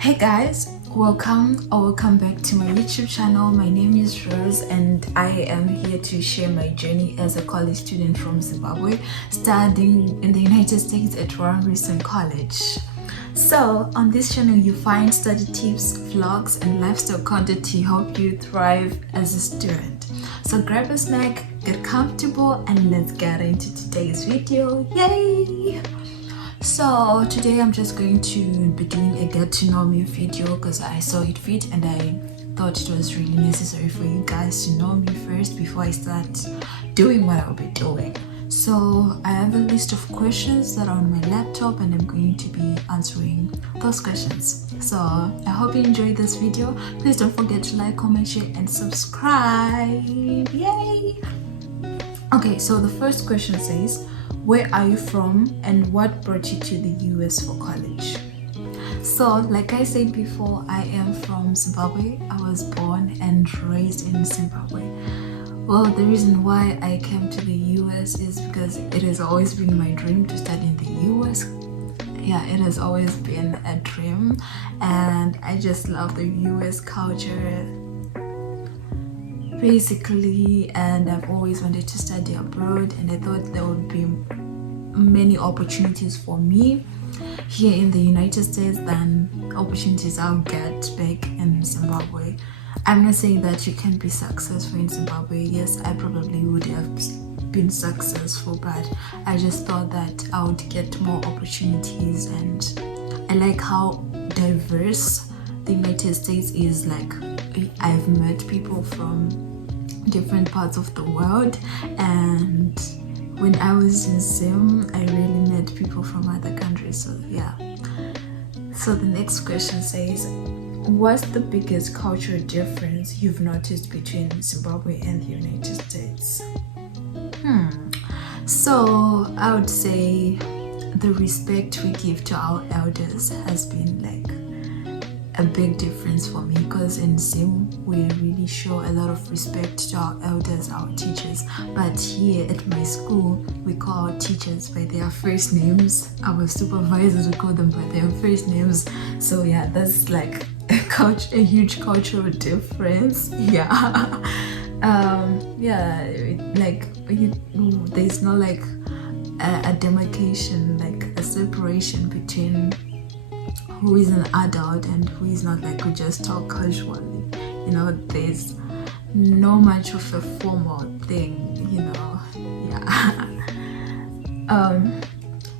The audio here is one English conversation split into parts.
Hey guys, welcome back to my YouTube channel. My name is Rose and I am here to share my journey as a college student from Zimbabwe studying in the United States at Recent College. So on this channel you find study tips, vlogs and lifestyle content to help you thrive as a student. So grab a snack, get comfortable and let's get into today's video. Yay! So today I'm just going to be doing a get to know me video because I saw it fit and I thought it was really necessary for you guys to know me first before I start doing what I'll be doing. So I have a list of questions that are on my laptop and I'm going to be answering those questions. So I hope you enjoyed this video. Please don't forget to like, comment, share and subscribe. Yay! Okay, so the first question says, where are you from and what brought you to the US for college? So like I said before, I am from Zimbabwe. I was born and raised in Zimbabwe. Well, the reason why I came to the US is because it has always been my dream to study in the US. Yeah, it has always been a dream and I just love the US culture basically, and I've always wanted to study abroad and I thought there would be many opportunities for me here in the United States than opportunities I'll get back in Zimbabwe. I'm not saying that you can be successful in Zimbabwe. Yes, I probably would have been successful, but I just thought that I would get more opportunities, and I like how diverse the United States is. Like, I've met people from different parts of the world, and when I was in Zim, I really met people from other countries. So yeah. So the next question says, what's the biggest cultural difference you've noticed between Zimbabwe and the United States? So I would say the respect we give to our elders has been like a big difference for me, because in Zim we really show a lot of respect to our elders, our teachers, but here at my school we call our teachers by their first names. Our supervisors, we call them by their first names. So yeah, that's like a huge cultural difference. Yeah. There's no like a demarcation, like a separation between who is an adult and who is not. Like, we just talk casually, you know, there's no much of a formal thing, you know. Yeah.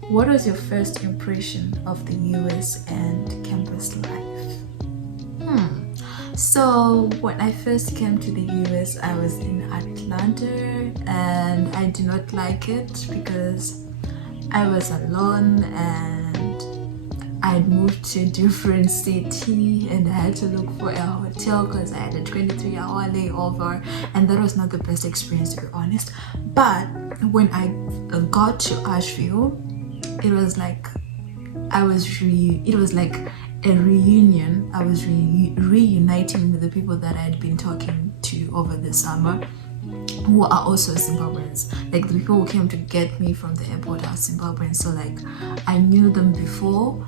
What was your first impression of the US and campus life? So when I first came to the US, I was in Atlanta and I did not like it because I was alone and I had moved to a different city and I had to look for a hotel because I had a 23-hour layover, and that was not the best experience, to be honest. But when I got to Asheville, it was like it was like a reunion. I was reuniting with the people that I had been talking to over the summer, who are also Zimbabweans. Like, the people who came to get me from the airport are Zimbabweans. So like, I knew them before.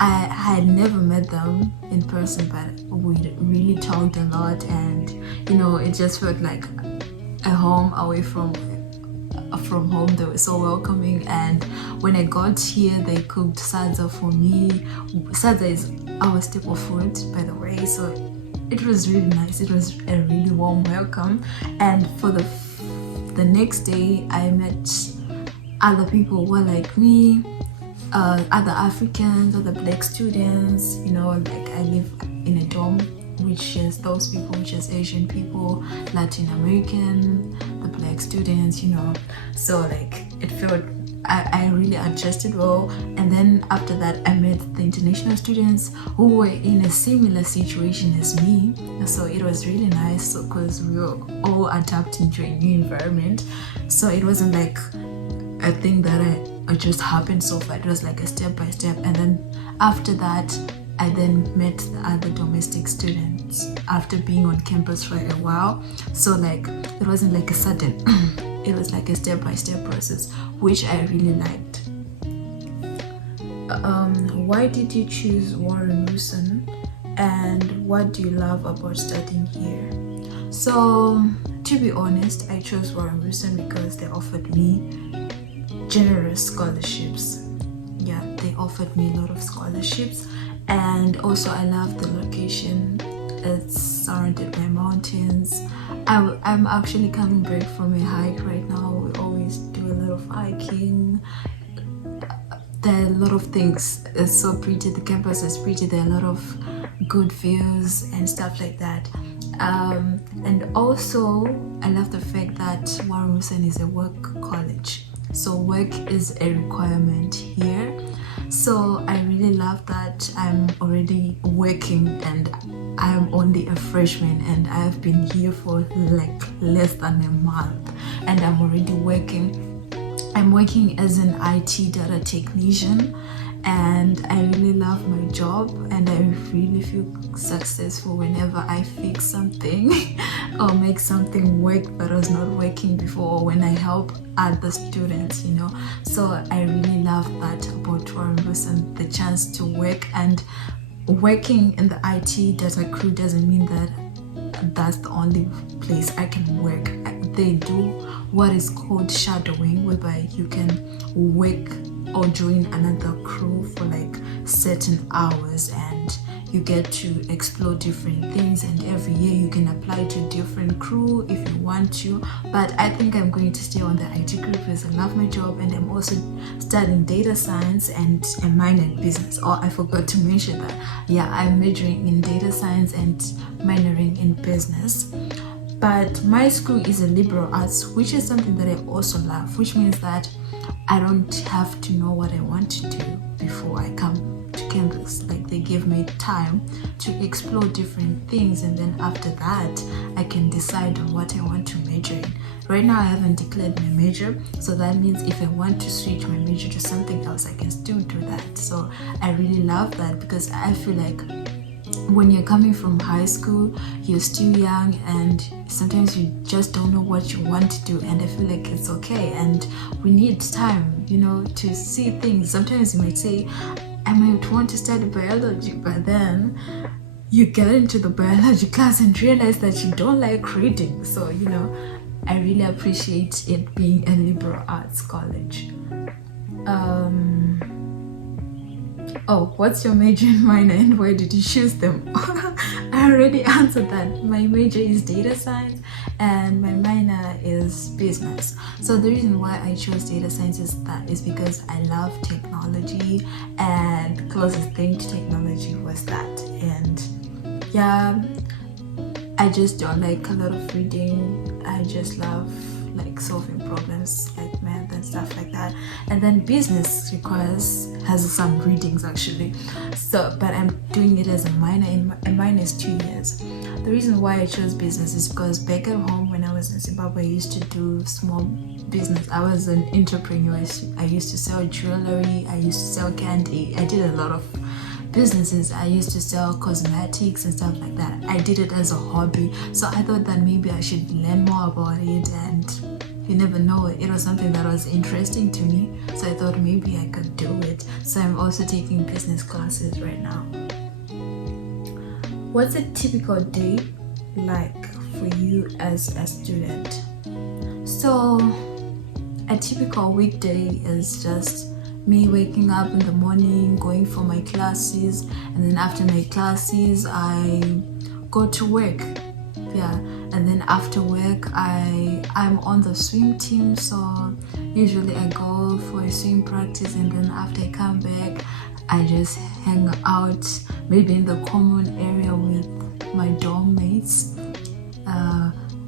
I had never met them in person, but we really talked a lot, and you know, it just felt like a home away from home. They were so welcoming, and when I got here they cooked sadza for me. Sadza is our staple food, by the way, so it was really nice. It was a really warm welcome, and for the next day I met other people who were like me, other Africans, other black students, you know. Like, I live in a dorm which is those people, which is Asian people, Latin American, the black students, you know. So like, it felt I really adjusted well. And then after that I met the international students who were in a similar situation as me, so it was really nice because we were all adapting to a new environment. So it wasn't like a thing that it just happened so far. It was like a step by step, and then after that I then met the other domestic students after being on campus for a while. So like, it wasn't like a sudden it was like a step by step process, which I really liked. Why did you choose Warren Wilson and what do you love about studying here? So to be honest, I chose Warren Wilson because they offered me generous scholarships. Yeah, they offered me a lot of scholarships, and also I love the location. It's surrounded by mountains. I'm actually coming back from a hike right now. We always do a lot of hiking. There are a lot of things. It's so pretty. The campus is pretty. There are a lot of good views and stuff like that. And also I love the fact that Warren Wilson is a work college, so work is a requirement here. So I really love that I'm already working, and I'm only a freshman, and I've been here for like less than a month, and I'm already working. I'm working as an IT data technician, and I really love my job, and I really feel successful whenever I fix something or make something work that was not working before, or when I help other students, you know. So I really love that about Warren Wilson, the chance to work. And working in the IT data crew doesn't mean that that's the only place I can work. They do what is called shadowing, whereby you can work or join another crew for like certain hours, and you get to explore different things, and every year you can apply to different crew if you want to. But I think I'm going to stay on the IT crew because I love my job, and I'm also studying data science and a minor in business. Oh, I forgot to mention that. Yeah, I'm majoring in data science and minoring in business. But my school is a liberal arts, which is something that I also love, which means that I don't have to know what I want to do before I come to campus. Like, they give me time to explore different things, and then after that I can decide on what I want to major in. Right now I haven't declared my major, so that means if I want to switch my major to something else, I can still do that. So I really love that, because I feel like when you're coming from high school, you're still young, and sometimes you just don't know what you want to do, and I feel like it's okay, and we need time, you know, to see things. Sometimes you might say, I might want to study biology, but then you get into the biology class and realize that you don't like reading. So, you know, I really appreciate it being a liberal arts college. Oh, what's your major and minor, and why did you choose them? I already answered that. My major is data science and my minor is business. So the reason why I chose data science is because I love technology, and the closest thing to technology was that. And yeah, I just don't like a lot of reading. I just love like solving problems, like math and stuff like that. And then business has some readings actually. So, but I'm doing it as a minor. A minor is 2 years. The reason why I chose business is because back at home when I was in Zimbabwe, I used to do small business. I was an entrepreneur. I used to sell jewelry. I used to sell candy. I did a lot of businesses. I used to sell cosmetics and stuff like that. I did it as a hobby, so I thought that maybe I should learn more about it, and you never know, it was something that was interesting to me, so I thought maybe I could do it. So I'm also taking business classes right now. What's a typical day like for you as a student? So a typical weekday is just me waking up in the morning, going for my classes, and then after my classes I go to work. Yeah, and then after work I'm on the swim team, so usually I go for a swim practice, and then after I come back I just hang out maybe in the common area with my dorm mates,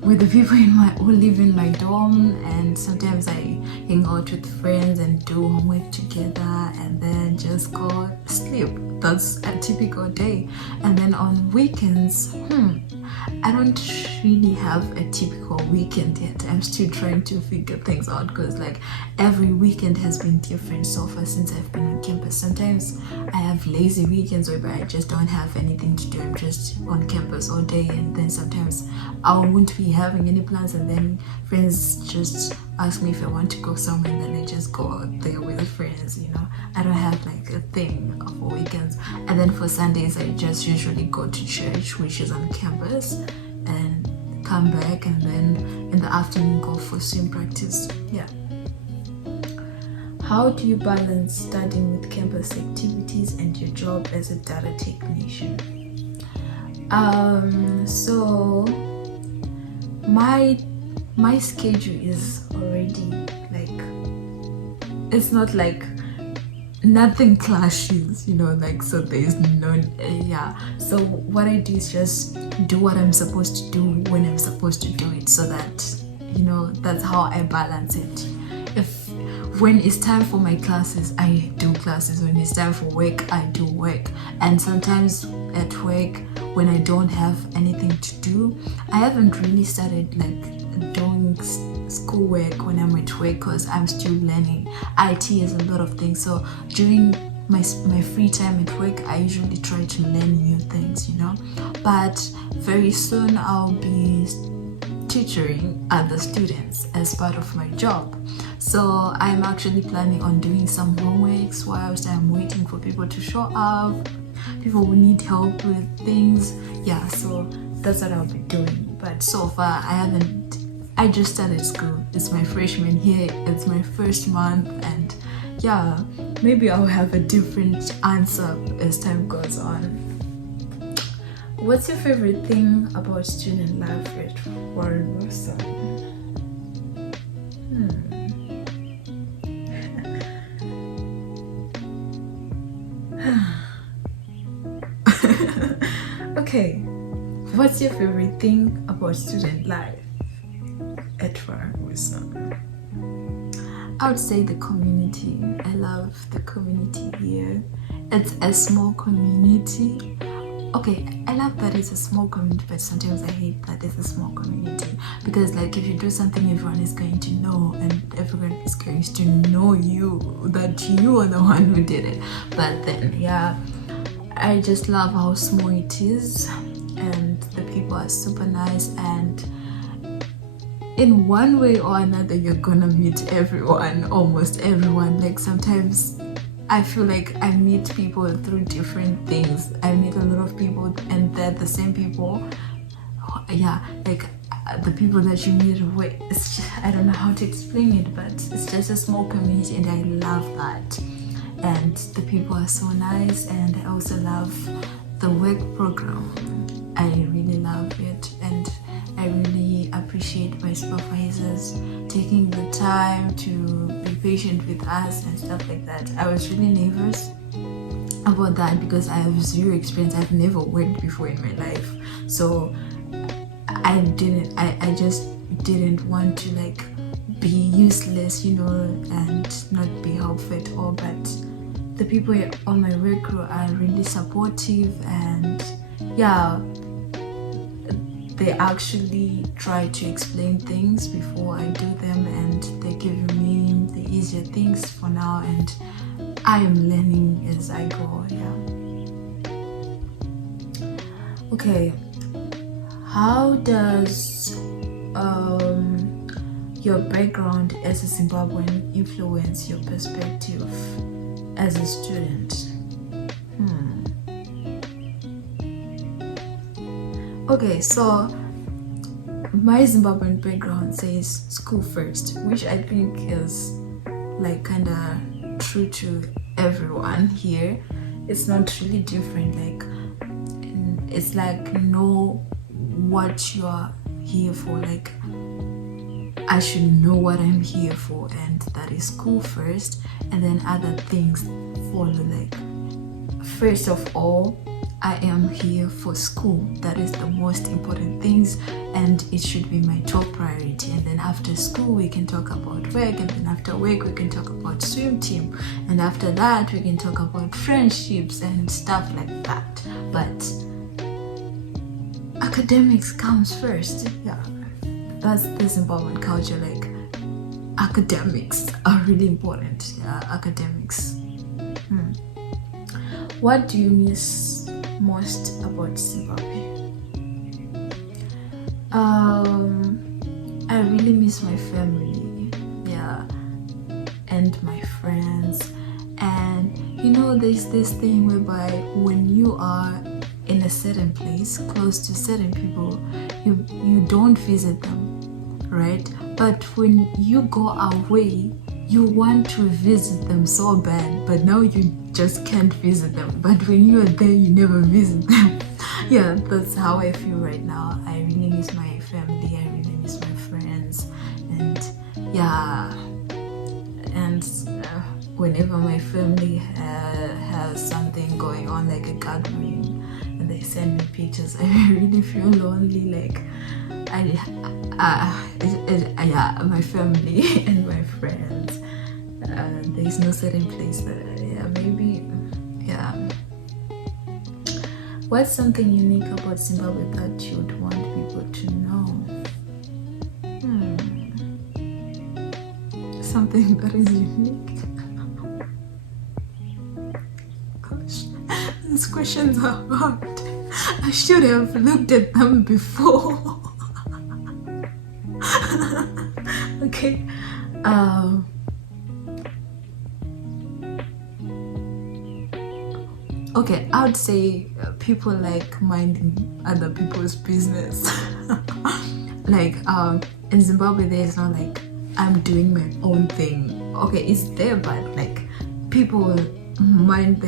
with the people who live in my dorm, and sometimes I hang out with friends and do homework together, and then just go sleep. That's a typical day. And then on weekends, I don't really have a typical weekend yet. I'm still trying to figure things out, because like every weekend has been different so far since I've been on campus. Sometimes I have lazy weekends where I just don't have anything to do. I'm just on campus all day, and then sometimes I won't be having any plans, and then friends just ask me if I want to go somewhere, and then I just go out there with friends, you know. I don't have like a thing for weekends. And then for Sundays I just usually go to church, which is on campus, and come back, and then in the afternoon go for swim practice. Yeah. How do you balance studying with campus activities and your job as a data technician? So my schedule is already like, it's not like nothing clashes, like, so there's no so what I do is just do what I'm supposed to do when I'm supposed to do it, so that that's how I balance it. When it's time for my classes, I do classes. When it's time for work, I do work. And sometimes at work, when I don't have anything to do, I haven't really started like doing schoolwork when I'm at work, because I'm still learning. IT is a lot of things. So during my free time at work, I usually try to learn new things, But very soon I'll be tutoring other students as part of my job. So I'm actually planning on doing some homeworks whilst I'm waiting for people to show up, people who need help with things. Yeah, so that's what I'll be doing. But so far I just started school. It's my freshman year, it's my first month, and yeah, maybe I'll have a different answer as time goes on. What's your favorite thing about student life at Warren Wilson? Okay, what's your favorite thing about student life at Warren Wilson? I would say the community. I love the community here. It's a small community. Okay, I love that it's a small community, but sometimes I hate that it's a small community, because like if you do something, everyone is going to know, and everyone is going to know that you are the one who did it. But then yeah, I just love how small it is, and the people are super nice, and in one way or another you're gonna meet everyone, almost everyone. Like sometimes I feel like I meet people through different things. I meet a lot of people and they're the same people. Yeah, like the people that you meet, it's just, I don't know how to explain it, but it's just a small community, and I love that. And the people are so nice, and I also love the work program. I really love it, and I really appreciate my supervisors taking the time to be patient with us and stuff like that. I was really nervous about that because I have zero experience. I've never worked before in my life, so I just didn't want to like be useless, and not be helpful at all. But the people on my work crew are really supportive, and yeah, they actually try to explain things before I do them, and they're giving me the easier things for now, and I am learning as I go. Yeah. Okay, how does your background as a Zimbabwean influence your perspective as a student? Okay, so my Zimbabwean background says school first, which I think is like kind of true to everyone here. It's not really different. Like it's like know what you are here for. Like I should know what I'm here for, and that is school first, and then other things follow. Like first of all, I am here for school. That is the most important things, and it should be my top priority. And then after school we can talk about work, and then after work we can talk about swim team, and after that we can talk about friendships and stuff like that. But academics comes first. Yeah, that's the Zimbabwean culture. Like academics are really important. Yeah, academics. What do you miss most about Zimbabwe? I really miss my family, yeah, and my friends, And you know, there's this thing whereby when you are in a certain place close to certain people, you don't visit them, right? But when you go away, you want to visit them so bad, but now you just can't visit them. But when you are there, you never visit them. Yeah, that's how I feel right now. I really miss my family, I really miss my friends, and yeah, and whenever my family has something going on, like a gathering, and they send me pictures, I really feel lonely. Like yeah, my family and my friends. There's no certain place that maybe What's something unique about Zimbabwe that you would want people to know? Something that is unique. Gosh, these questions are hard. I should have looked at them before. Okay. Okay, I would say people like minding other people's business. Like in Zimbabwe, there's not like I'm doing my own thing. Okay, it's there, but like people mind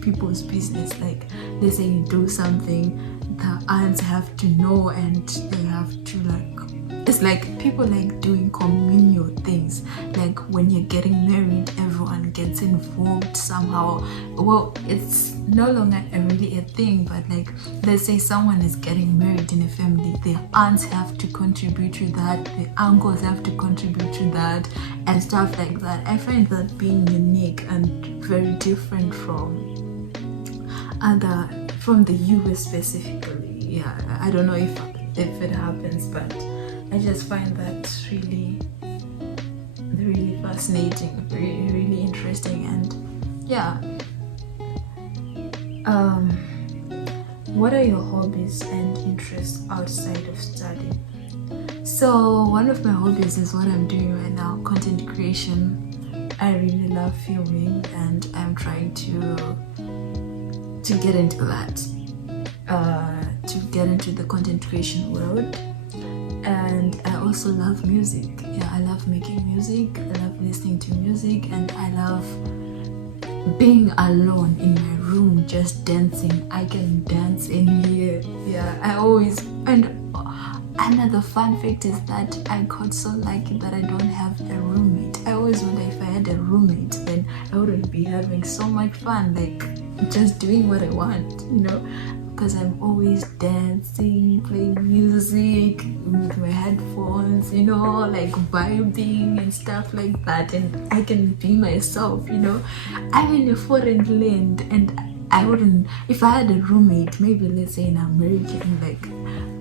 people's business. Like let's say you do something, the aunts have to know, and they have to it's like people like doing communal things. Like when you're getting married, everyone gets involved somehow. Well, it's no longer really a thing, but like let's say someone is getting married in a family, the aunts have to contribute to that, the uncles have to contribute to that, and stuff like that. I find that being unique and very different from the US specifically. Yeah, I don't know if it happens, but I just find that really fascinating, really interesting. And yeah, what are your hobbies and interests outside of studying? So one of my hobbies is what I'm doing right now, content creation. I really love filming, and I'm trying to get into that, to get into the content creation world. And I also love music. Yeah, I love making music, I love listening to music, and I love being alone in my room just dancing. I can dance in here. Yeah, and another fun fact is that I got so lucky that I don't have a roommate. I always wonder if I had a roommate, then I wouldn't be having so much fun, like just doing what I want, because I'm always dancing, playing music with my headphones, like vibing and stuff like that, and I can be myself. I'm in a foreign land, and I wouldn't, if I had a roommate, maybe let's say an American, like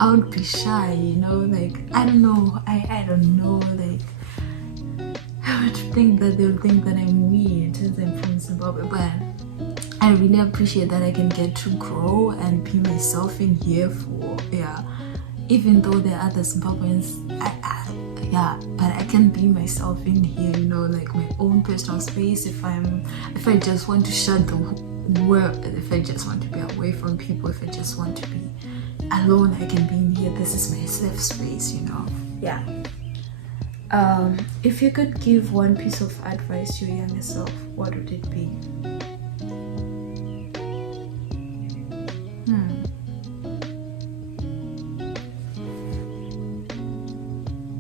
I would be shy, like I don't know, like I would think that they would think that I'm weird since I'm from Zimbabwe, but I really appreciate that I can get to grow and be myself in here even though there are other Zimbabweans, but I can be myself in here, like my own personal space. If I just want to shut the world, if I just want to be away from people, if I just want to be alone, I can be in here. This is my safe space, Yeah. If you could give one piece of advice to your younger self, what would it be?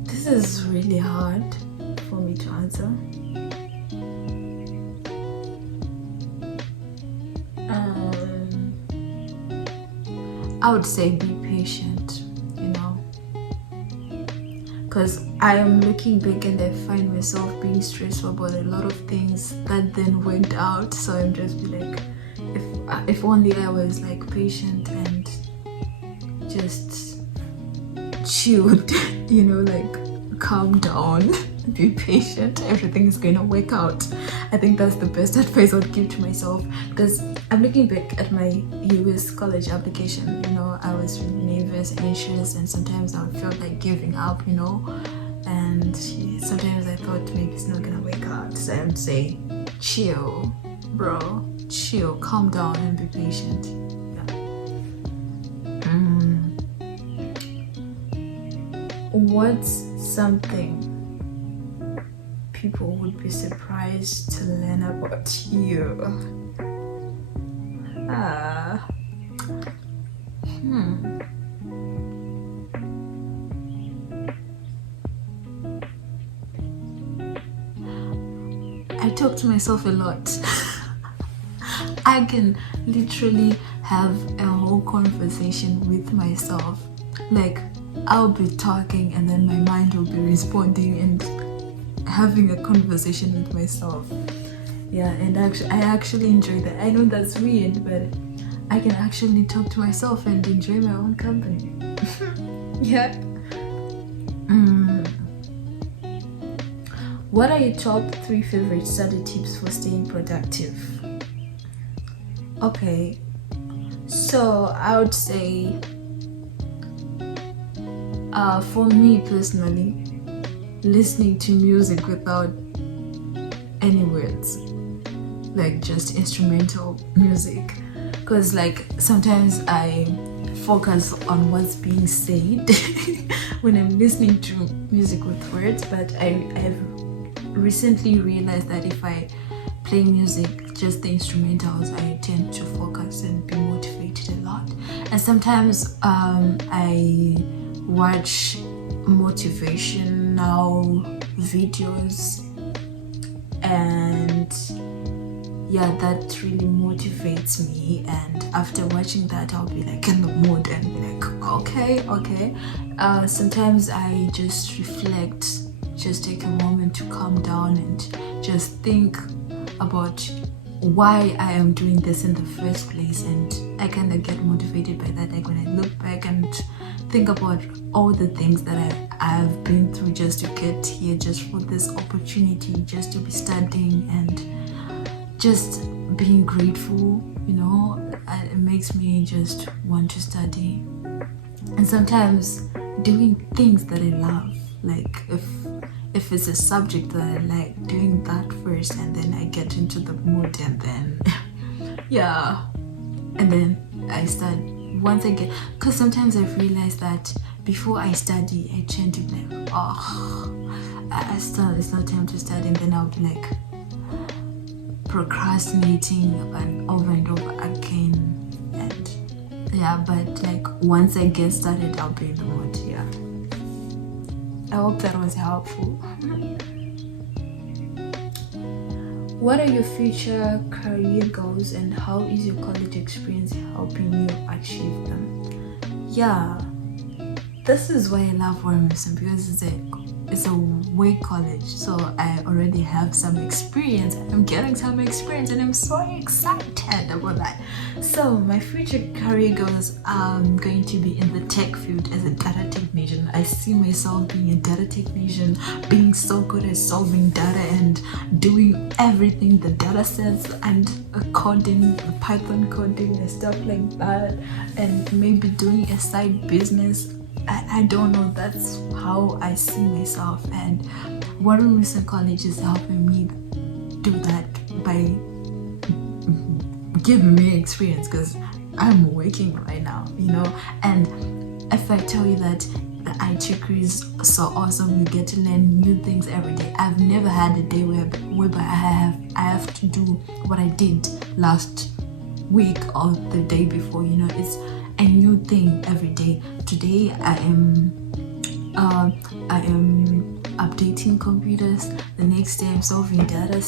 This is really hard for me to answer. I would say be patient, because I am looking back and I find myself being stressful about a lot of things that then went out. So I'm just be like, if only I was like patient and just chilled, like calm down, be patient, everything is gonna work out. I think that's the best advice I would give to myself, because I'm looking back at my US college application. I was really nervous, anxious, and sometimes I felt like giving up, and sometimes I thought maybe it's not gonna work out. So I would say chill, bro. Chill, calm down and be patient. Yeah. What's something people would be surprised to learn about you? I talk to myself a lot. I can literally have a whole conversation with myself. Like, I'll be talking and then my mind will be responding and having a conversation with myself. Yeah, and I actually enjoy that. I know that's weird, but I can actually talk to myself and enjoy my own company. Yeah. What are your top 3 favorite study tips for staying productive? Okay, so I would say for me personally, listening to music without any words, like just instrumental music, because like sometimes I focus on what's being said when I'm listening to music with words, but I've recently realized that if I play music, just the instrumentals, I tend to focus and be motivated a lot. And sometimes I watch motivational videos, and yeah, that really motivates me. And after watching that, I'll be like in the mood and be like, okay. Sometimes I just reflect, just take a moment to calm down and just think about why I am doing this in the first place, and I kind of get motivated by that. Like when I look back and think about all the things that I've been through just to get here, just for this opportunity, just to be studying and just being grateful, it makes me just want to study. And sometimes doing things that I love, like if it's a subject that I like, doing that first, and then I get into the mood, and then and then I start. Once I get, because sometimes I've realized that before I study, I tend to be like, it's not time to study, and then I'll be like procrastinating and over again, and but like once I get started, I'll be in the mood. I hope that was helpful. What are your future career goals, and how is your college experience helping you achieve them? Yeah, this is why I love Warren Wilson, because it's a way college, so I already have some experience. I'm getting some experience and I'm so excited about that. So my future career goals are going to be in the tech field as a data technician. I see myself being a data technician, being so good at solving data and doing everything the data says, and coding, Python coding and stuff like that, and maybe doing a side business. I don't know, that's how I see myself, and Warren Wilson College is helping me do that by giving me experience, because I'm working right now, and if I tell you that the IT career is so awesome, you get to learn new things every day. I've never had a day whereby I have to do what I did last week or the day before, it's a new thing every day. Today I am updating computers. The next day I'm solving data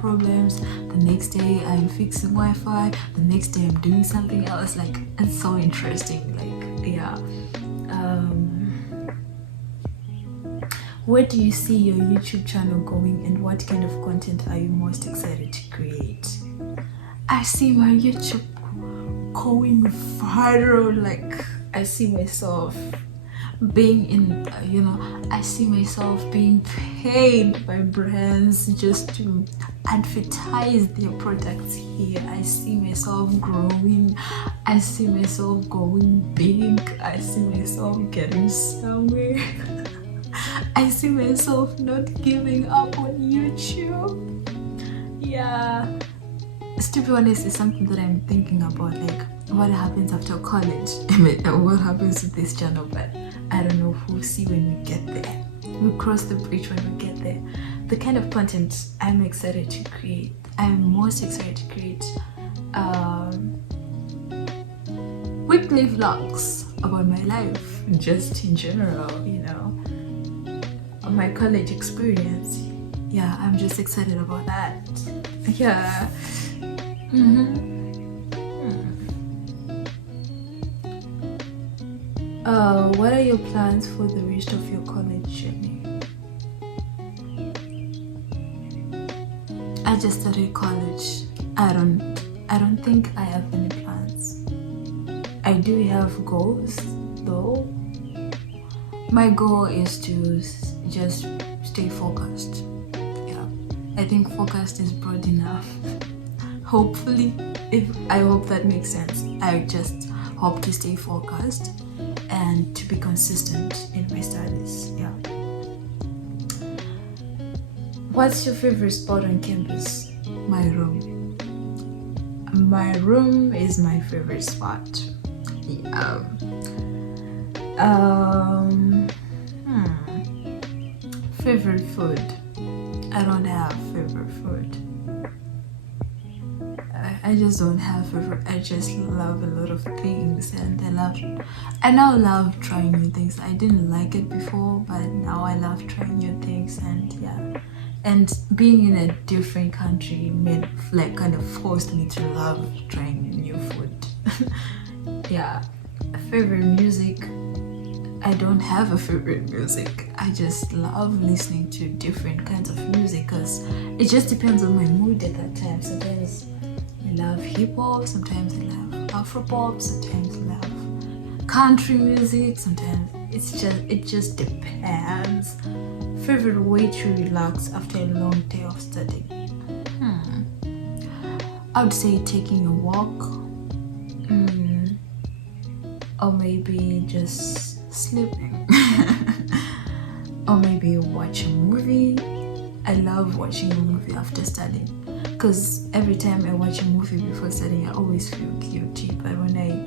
problems. The next day I'm fixing Wi-Fi. The next day I'm doing something else. Like, it's so interesting. Where do you see your YouTube channel going, and what kind of content are you most excited to create? I see my YouTube going viral. Like, I see myself being in, I see myself being paid by brands just to advertise their products here. I see myself growing. I see myself going big. I see myself getting somewhere. I see myself not giving up on YouTube. to be honest, it's something that I'm thinking about, like what happens after college. I mean, what happens with this channel, but I don't know. We'll see when we get there. We'll cross the bridge when we get there. The kind of content I'm excited to create, I'm most excited to create weekly vlogs about my life, just in general, you know, my college experience. Yeah, I'm just excited about that. Yeah. What are your plans for the rest of your college journey? I just started college. I don't think I have any plans. I do have goals though. My goal is to just stay focused. Yeah, I think focused is broad enough. Hopefully, I hope that makes sense. I just hope to stay focused and to be consistent in my studies. Yeah. What's your favorite spot on campus? My room. My room is my favorite spot. Yeah. Favorite food. I don't have favorite food. I just don't have favorite. I just love a lot of things, and I now love trying new things. I didn't like it before, but now I love trying new things, and yeah. And being in a different country made, like, kind of forced me to love trying new food. Yeah. Favorite music. I don't have a favorite music. I just love listening to different kinds of music because it just depends on my mood at that time. Sometimes I love hip hop, sometimes I love Afro pop, sometimes I love country music, sometimes it just depends. Favorite way to relax after a long day of study? I would say taking a walk, or maybe just sleeping, or maybe watch a movie. I love watching a movie after studying because every time I watch a movie before studying, I always feel guilty. But when I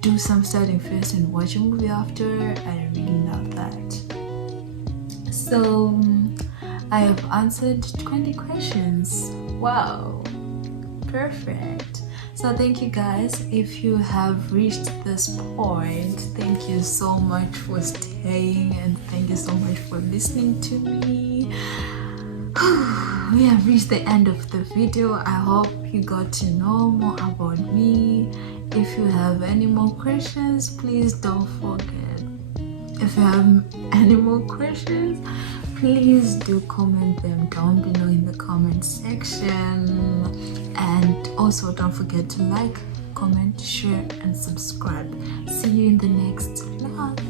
do some studying first and watch a movie after, I really love that. So I have answered 20 questions. Wow, perfect. So thank you guys. If you have reached this point, thank you so much for staying, and thank you so much for listening to me. We have reached the end of the video. I hope you got to know more about me. If you have any more questions, please don't forget. If you have any more questions, please do comment them down below in the comment section. And also don't forget to like, comment, share, and subscribe. See you in the next vlog.